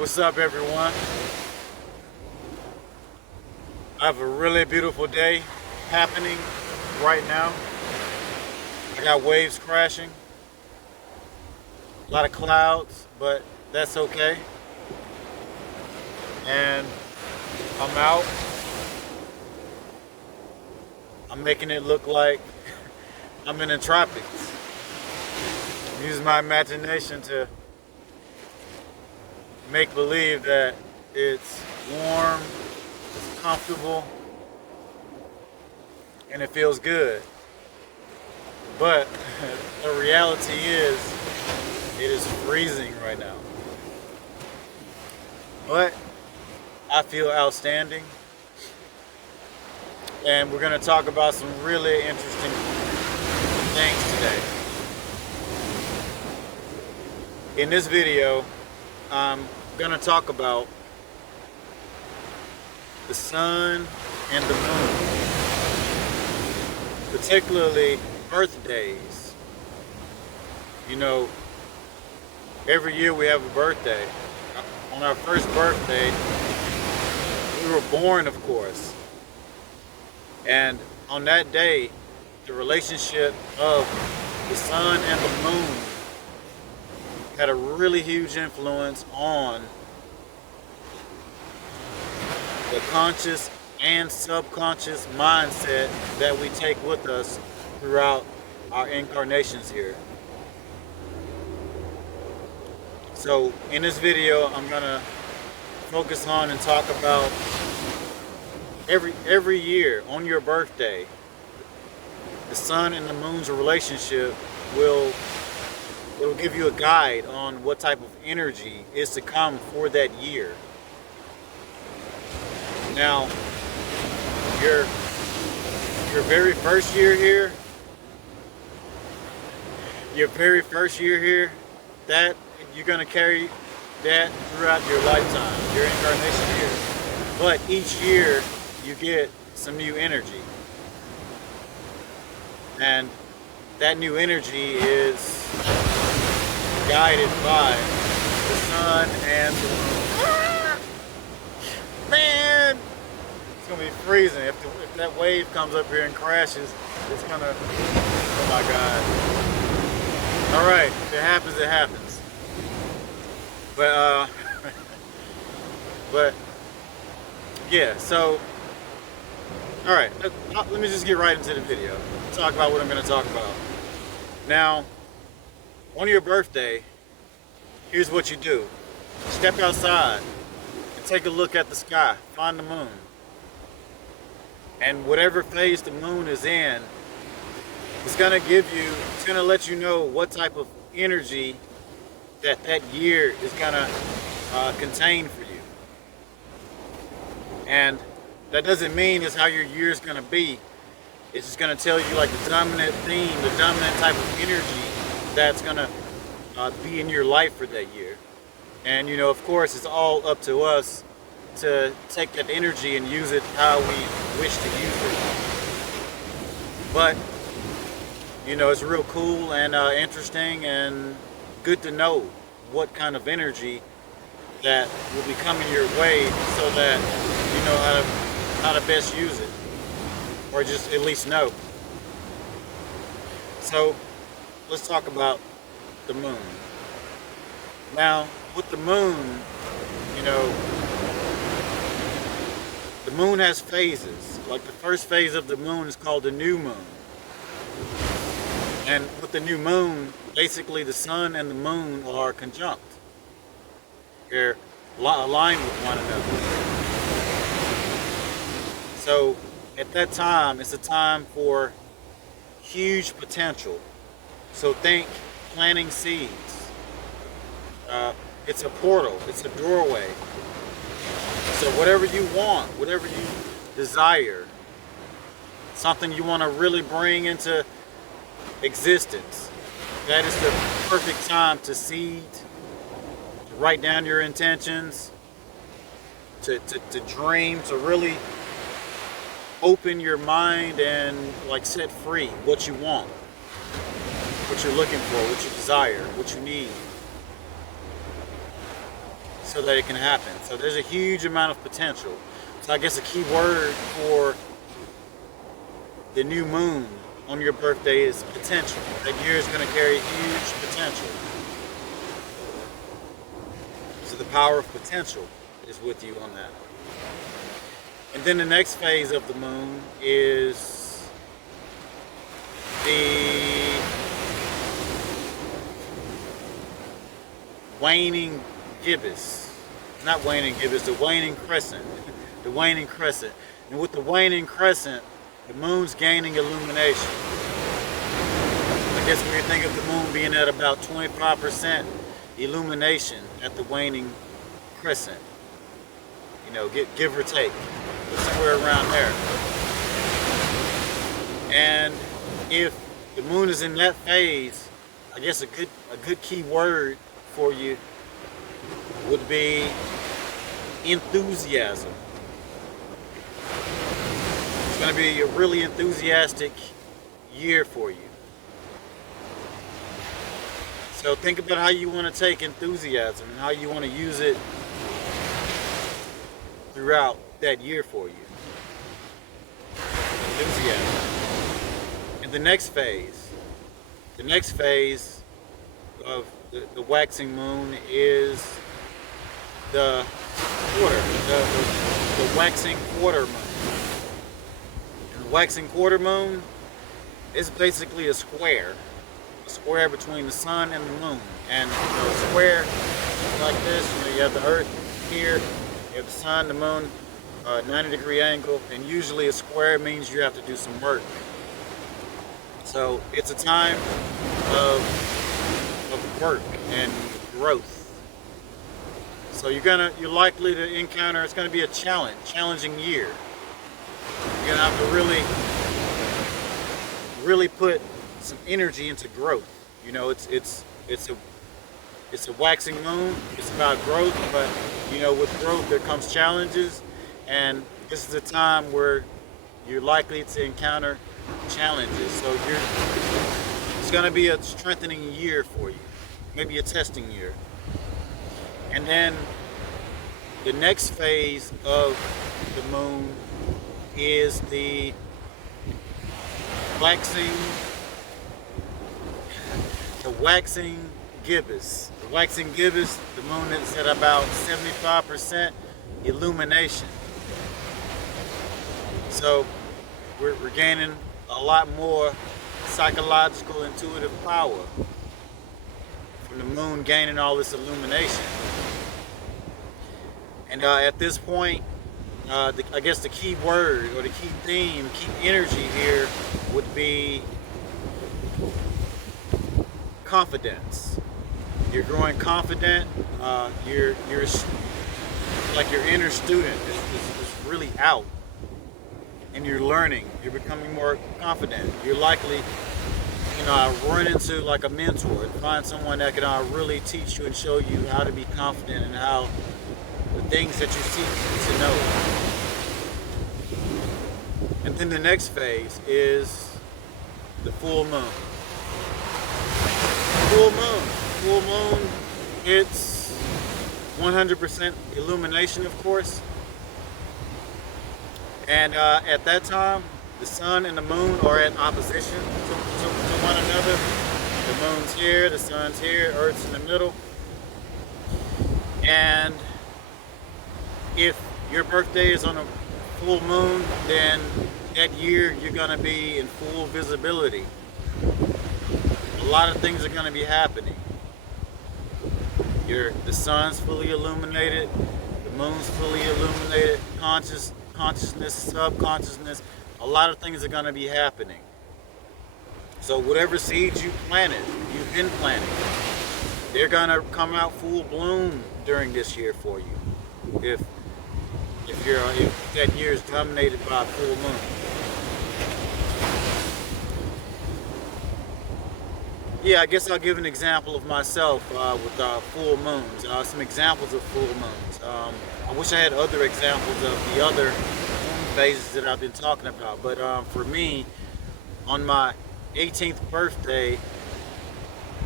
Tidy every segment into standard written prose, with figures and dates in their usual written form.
What's up, everyone? I have a really beautiful day happening right now. I got waves crashing, a lot of clouds, but that's okay. And I'm out. I'm making it look like I'm in the tropics. I'm using my imagination to make believe that it's warm, it's comfortable, and it feels good. But the reality is, it is freezing right now. But I feel outstanding. And we're going to talk about some really interesting things today. In this video, I'm going to talk about the sun and the moon, particularly birthdays. You know, every year we have a birthday. On our first birthday, we were born, of course. And on that day, the relationship of the sun and the moon had a really huge influence on the conscious and subconscious mindset that we take with us throughout our incarnations here. So in this video, I'm gonna focus on and talk about every year on your birthday, the sun and the moon's relationship it'll give you a guide on what type of energy is to come for that year. Now, your very first year here, that you're gonna carry that throughout your lifetime, your incarnation year. But each year you get some new energy. And that new energy is guided by the sun and the moon. Man, it's gonna be freezing. If that wave comes up here and crashes, it's gonna, oh my God. All right, if it happens, it happens. But, but yeah, so, all right, let me just get right into the video. Talk about what I'm gonna talk about. Now, on your birthday, here's what you do. Step outside and take a look at the sky. Find the moon. And whatever phase the moon is in, it's gonna let you know what type of energy that year is gonna contain for you. And that doesn't mean it's how your year is gonna be. It's just gonna tell you like the dominant theme, the dominant type of energy that's gonna be in your life for that year. And you know, of course, it's all up to us to take that energy and use it how we wish to use it. But you know, it's real cool and interesting and good to know what kind of energy that will be coming your way, so that you know how to best use it, or just at least know. So let's talk about the moon. Now, with the moon, you know, the moon has phases. Like the first phase of the moon is called the new moon. And with the new moon, basically the sun and the moon are conjunct. They're aligned with one another. So at that time, it's a time for huge potential. So think planting seeds. It's a portal, it's a doorway. So whatever you want, whatever you desire, something you want to really bring into existence, that is the perfect time to seed, to write down your intentions, to dream, to really open your mind and like set free what you want, what you're looking for, what you desire, what you need. so that it can happen. So there's a huge amount of potential. So I guess a key word for the new moon on your birthday is potential. That year is going to carry huge potential. So the power of potential is with you on that. And then the next phase of the moon is the waning gibbous. Not waning gibbous, the waning crescent. The waning crescent. And with the waning crescent, the moon's gaining illumination. I guess when you think of the moon being at about 25% illumination at the waning crescent, you know, give or take, somewhere around there. And if the moon is in that phase, I guess a good key word for you would be enthusiasm. It's going to be a really enthusiastic year for you. So think about how you want to take enthusiasm and how you want to use it throughout that year for you. Enthusiasm. And the next phase of the waxing moon is the quarter, the waxing quarter moon. And the waxing quarter moon is basically a square between the sun and the moon. And a square like this, you know, you have the earth here, you have the sun, the moon, 90-degree angle, and usually a square means you have to do some work. So it's a time of work and growth. So you're likely to encounter, it's gonna be a challenging year. You're gonna have to really put some energy into growth. You know, it's a waxing moon. It's about growth, but you know, with growth there comes challenges, and this is a time where you're likely to encounter challenges. So it's going to be a strengthening year for you, maybe a testing year. And then the next phase of the moon is the waxing gibbous. The waxing gibbous, the moon is at about 75% illumination. So we're gaining a lot more psychological, intuitive power from the moon gaining all this illumination. And at this point, I guess the key word or the key theme, key energy here would be confidence. You're growing confident. You're like your inner student is really out, and you're learning. You're becoming more confident. You're likely, you know, run into like a mentor and find someone that can really teach you and show you how to be confident and how the things that you seek to know. And then the next phase is the full moon. Full moon, it's 100% illumination, of course. And at that time, the sun and the moon are at opposition to one another. The moon's here, the sun's here, Earth's in the middle. And if your birthday is on a full moon, then that year you're going to be in full visibility. A lot of things are going to be happening. The sun's fully illuminated, the moon's fully illuminated, consciousness, subconsciousness, a lot of things are going to be happening. So whatever seeds you planted, you've been planting, they're going to come out full bloom during this year for you. If that year is dominated by full moon. Yeah, I guess I'll give an example of myself with full moons. Some examples of full moons. I wish I had other examples of the other moon phases that I've been talking about. But for me, on my 18th birthday,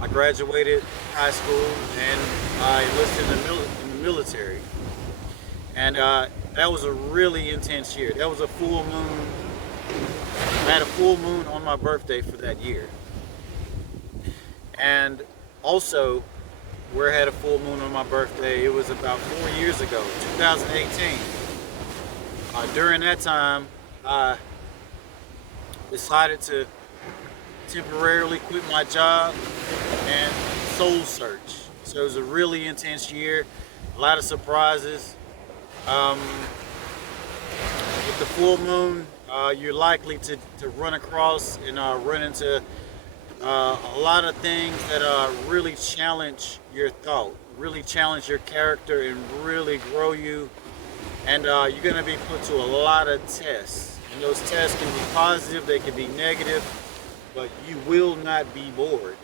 I graduated high school and I enlisted in the military, and that was a really intense year. That was a full moon. I had a full moon on my birthday for that year, and also where I had a full moon on my birthday, it was about 4 years ago, 2018. During that time, I decided to temporarily quit my job and soul search. So it was a really intense year, a lot of surprises. With the full moon, you're likely to run across and run into a lot of things that really challenge your thought, really challenge your character, and really grow you. And you're going to be put to a lot of tests. And those tests can be positive, they can be negative, but you will not be bored.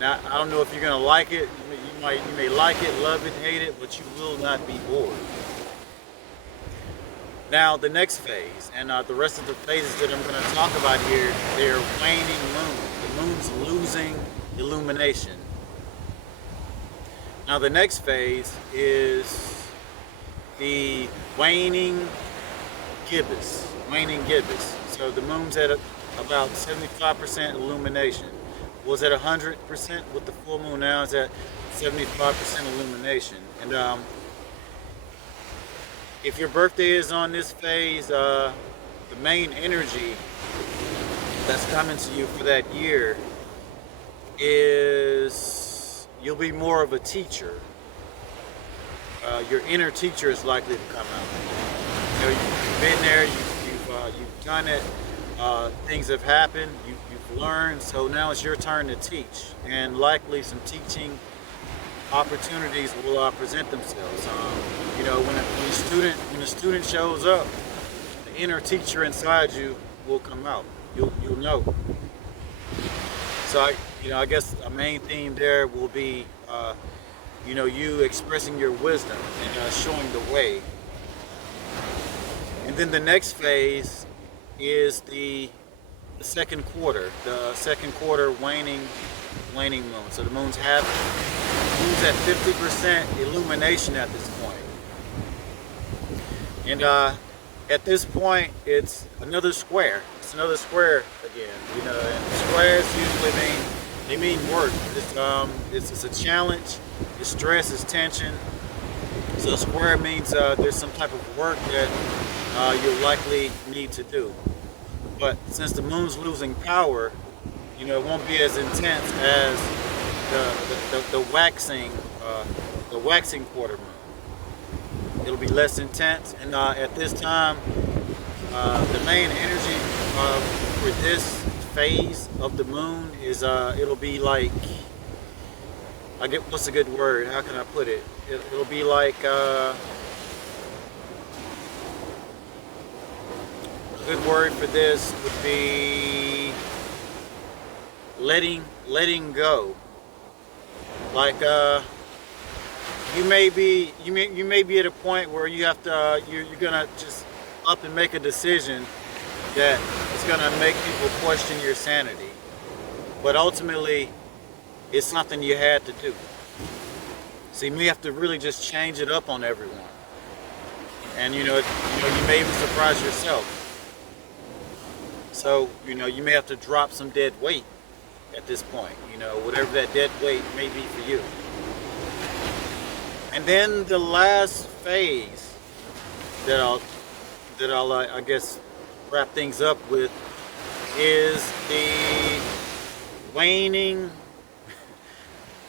Now, I don't know if you're going to like it. You may like it, love it, hate it, but you will not be bored. Now, the next phase, and the rest of the phases that I'm going to talk about here, they're waning moon. The moon's losing illumination. Now, the next phase is the waning gibbous. Waning gibbous. So the moon's at about 75% illumination. Was at 100% with the full moon. Now it's at 75% illumination. And if your birthday is on this phase, the main energy that's coming to you for that year is you'll be more of a teacher. Your inner teacher is likely to come out. You know, you've been there, you've done it. Things have happened. You've learned. So now it's your turn to teach, and likely some teaching opportunities will present themselves. You know, when a student shows up, the inner teacher inside you will come out. You'll know. So I guess a main theme there will be you expressing your wisdom and showing the way. And then the next phase is the second quarter. The second quarter waning moon. So the moon's at 50% illumination at this point. And at this point, it's another square. It's another square again. You know, and squares usually mean work. It's a challenge. It's stress. It's tension. So square means there's some type of work that you'll likely need to do. But since the moon's losing power, you know, it won't be as intense as the waxing quarter moon. It'll be less intense, and at this time, the main energy for this phase of the moon is it'll be like, what's a good word? How can I put it? It'll be like a good word for this would be letting go. Like you may be at a point where you have to you're gonna just up and make a decision that is gonna make people question your sanity, but ultimately it's something you had to do. So you may have to really just change it up on everyone, and you may even surprise yourself. So you may have to drop some dead weight at this point. Whatever that dead weight may be for you. And then the last phase that I'll I guess wrap things up with is the waning.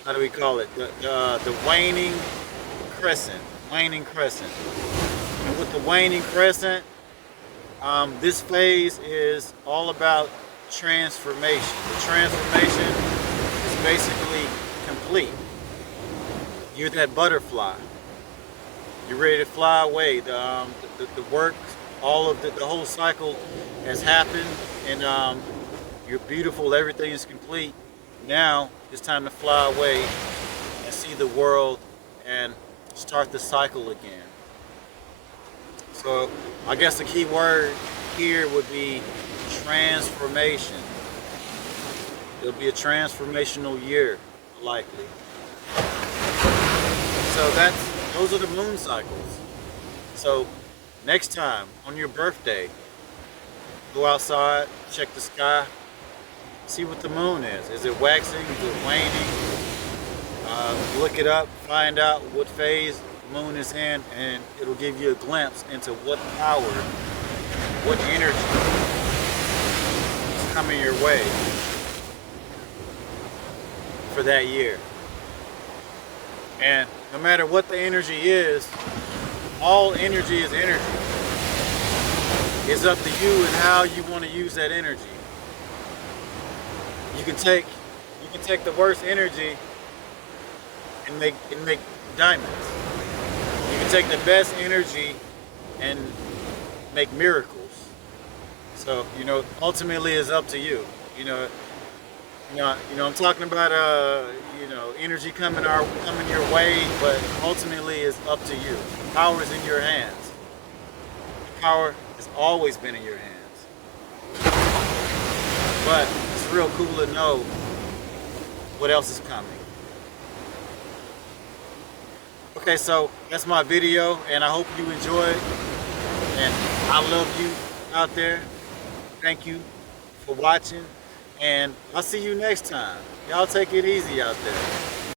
How do we call it? The waning crescent. Waning crescent. And with the waning crescent, this phase is all about transformation. The transformation is basically complete. You're that butterfly. You're ready to fly away. The work, all of the whole cycle has happened, and you're beautiful. Everything is complete. Now it's time to fly away and see the world and start the cycle again. So I guess the key word here would be transformation. It'll be a transformational year, likely. So those are the moon cycles. So next time on your birthday, go outside, check the sky, see what the moon is. Is it waxing? Is it waning? Look it up, find out what phase the moon is in, and it'll give you a glimpse into what power, what energy is coming your way for that year. And no matter what the energy is, all energy is energy. It's up to you and how you want to use that energy. You can take the worst energy and make diamonds. You can take the best energy and make miracles. So, ultimately it's up to you. I'm talking about energy coming your way, but ultimately it's up to you. Power is in your hands. Power has always been in your hands. But it's real cool to know what else is coming. Okay, so that's my video, and I hope you enjoyed. And I love you out there. Thank you for watching, and I'll see you next time. Y'all take it easy out there.